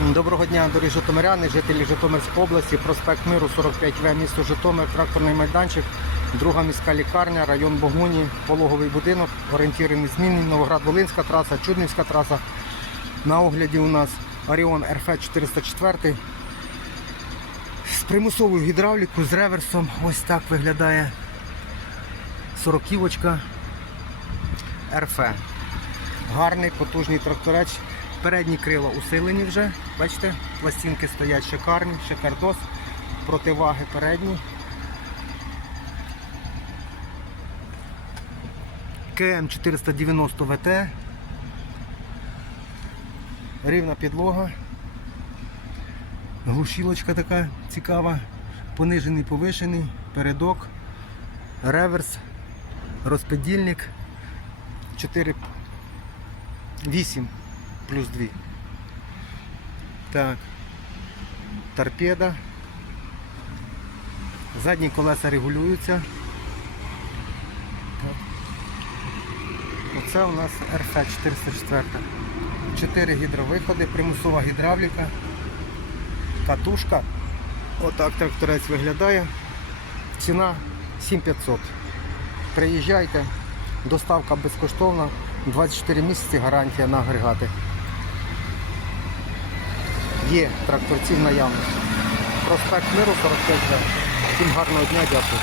Доброго дня, дорогі житомиряни, жителі Житомирської області, проспект Миру, 45В, місто Житомир, тракторний майданчик, друга міська лікарня, район Богуні, пологовий будинок, орієнтири незмінні, Новоград-Волинська траса, Чуднівська траса. На огляді у нас Оріон РФ 404 з примусовою гідравлікою, з реверсом. Ось так виглядає сороківочка РФ. Гарний, потужний тракторець. Передні крила усилені вже. Бачите, пластинки стоять шикарні, шикардос, противаги передні. КМ 490 ВТ. Рівна підлога. Глушілочка така цікава. Понижений, повишений, передок, реверс, розподільник. 4 8 плюс 2. Так. Торпеда. Задні колеса регулюються. Оце у нас РФ 404. 4 гідровиходи, примусова гідравліка, катушка. Отак тракторець виглядає. Ціна 7500. Приїжджайте, доставка безкоштовна, 24 місяці гарантія на агрегати. Є тракторці в наявності. Проспект Миру 45 Всім гарного дня, дякую.